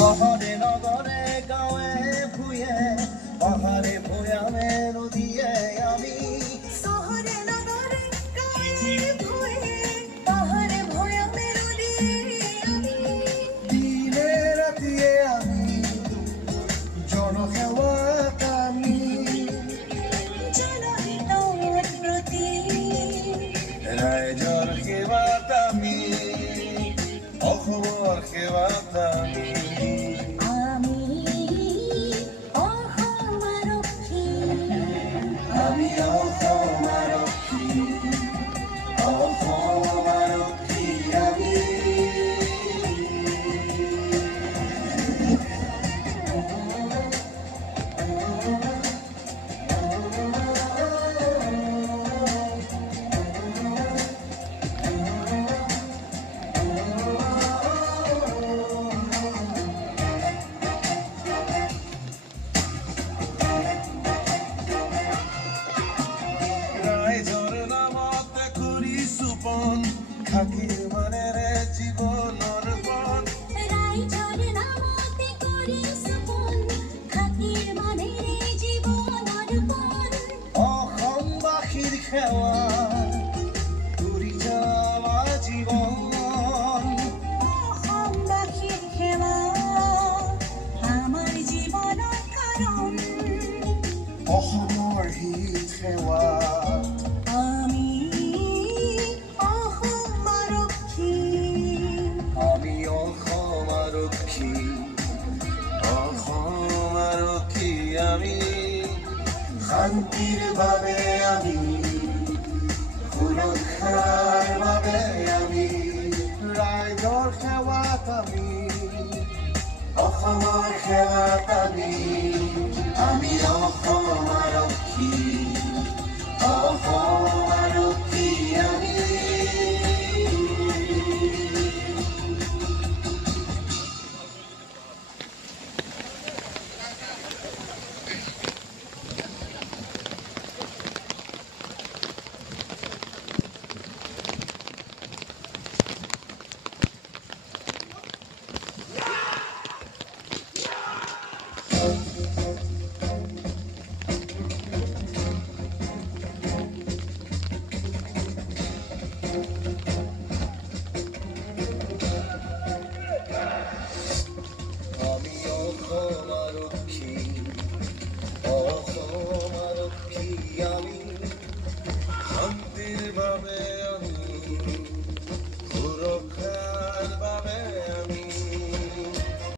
শহৰে নগৰে গাঁৱে ভূঞে পাহাড়ে ভূয়ামে নদীয়ে আমি শহৰে নগৰে গাঁৱে ভূঞে পাহাড়ে ভূয়ামে নদীয়ে আমি দিনে ৰাতিয়ে আমি জনসেৱাত আমি জনহিতৰ প্ৰতি ৰাইজৰ সেৱাত আমি অসমৰ সেৱাত আমি আমি অসম আৰক্ষী আমি অসম আৰক্ষী অসম আৰক্ষী আমি ৰাইজৰ নামত কৰিছো পণ খাকীৰ মানেৰে জীৱনৰ পণ ৰাইজৰ নামতে কৰিছো পোন খাকীৰ মানেৰে জীৱনৰ পোন অসমবাসীৰ সেৱা কৰি যাম জীৱন অসমবাসীৰ সেৱা আমাৰ জীৱনৰ কাৰণ অসমৰ হিত সেৱা আমি অসম আৰক্ষী আমি অসম আৰক্ষী অসম আৰক্ষী আমি শান্তিৰ বাবে আমি সুৰক্ষাৰ বাবে আমি ৰাইজৰ সেৱাত আমি